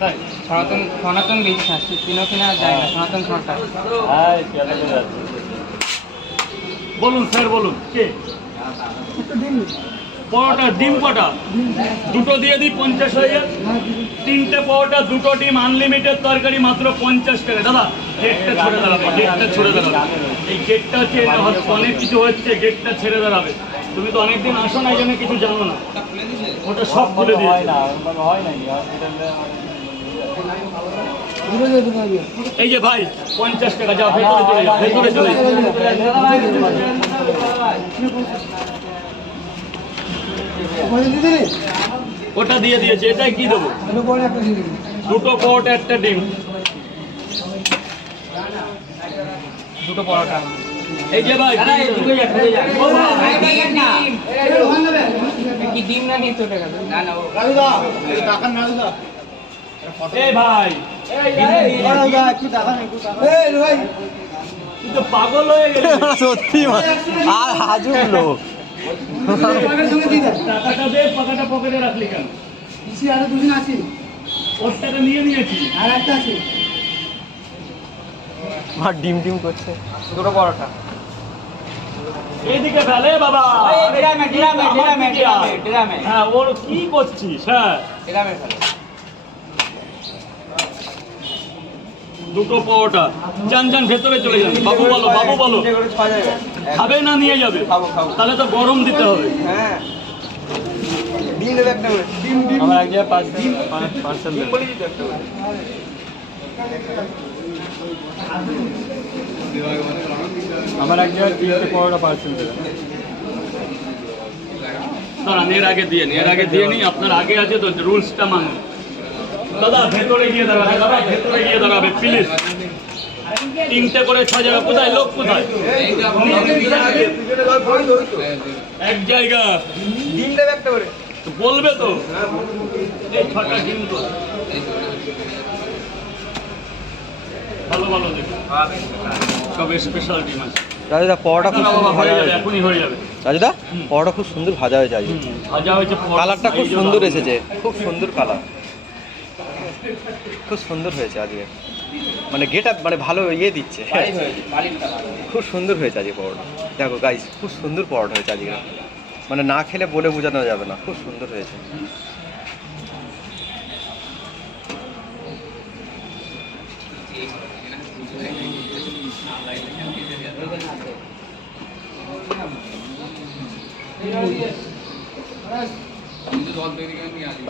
তাই সনাতন সনাতন বিশ্বাস কিনো কিনা যায় না, সনাতন সরকার। বলুন স্যার বলুন কে পরোটা ডিম কটা দুটো দিয়ে দিই 50 হয়ে যায়। 3টে পরোটা 2টো ডিম আনলিমিটেড তরকারি মাত্র 50 টাকা। দাদা গেটটা ছড়ে দাঁড়াবে, গেটটা ছড়ে দাঁড়াবে। এই গেটটা হচ্ছে অনেক কিছু হচ্ছে, গেটটা ছেড়ে দাঁড়াবে। তুমি তো অনেকদিন আসো না, এই জন্য কিছু জানো না। ওটা সব খুলে দিয়ে এই যে ভাই 50 টাকা, যাও ভেতরে চলে যাও, ভেতরে চলে যাও। ওটা দিয়ে দিয়েছে, এটাই কি দেবো? 2টো পরোটা 1টা ডিম। 2টো পরোটা। এই যে ভাই কি ডিম না নিয়ে চলে গেল? না না এই ভাই তুই তো পাগল হয়ে গেলি। সত্যি আর হাজুক লোক। টাকাটা দে, টাকাটা পকেটে রাখলি কেন? ওর টাকা নিয়ে নিয়েছি। আর ডিম ডিম করছে। 2টো পরোটা। এইদিকে ফেলে বাবা। হ্যাঁ ওর কি করছিস? হ্যাঁ 2টো পরোটা। যান যান ভেতরে চলে যান। বাবু বলো, বাবু বলো খাবে না নিয়ে যাবে? তাহলে তো গরম দিতে হবে। আমার এক জায়গায় পার্সেল দেবে। আমার এক জায়গায় 3টে পরোটা পার্সেল দেবে। দাঁড়ান, এর আগে দিয়ে নি, এর আগে দিয়ে নি। আপনার আগে আছে তো, রুলসটা মানুন। দাদা ভেতরে গিয়ে দাঁড়াবে, দাদা ভেতরে গিয়ে দাঁড়াবে প্লিজ। 3টে করে সাজাবে। কোথায় লোক, কোথায়? এক জায়গা তো বলবে তো। এই 6টা ডিম তো ভালো ভালো দেখো, সব স্পেশাল ডিম আছে। রাজুদা পরোটা খুব সুন্দর ভাজা হয়েছে। এখনই হয়ে যাবে। রাজুদা পরোটা খুব সুন্দর ভাজা হয়েছে আজকে। ভাজা হয়েছে, কালারটা খুব সুন্দর এসেছে, খুব সুন্দর কালার, খুব সুন্দর হয়েছে আজকে। মানে গেটআপ মানে ভালো ইয়ে দিচ্ছে। খুব সুন্দর হয়েছে আজকে পরোটা। দেখো গাইস, খুব সুন্দর পরোটা হয়েছে আজকে। মানে না খেলে বলে বোঝানো যাবে না, খুব সুন্দর হয়েছে। জল তৈরি করে নিয়ে আসি।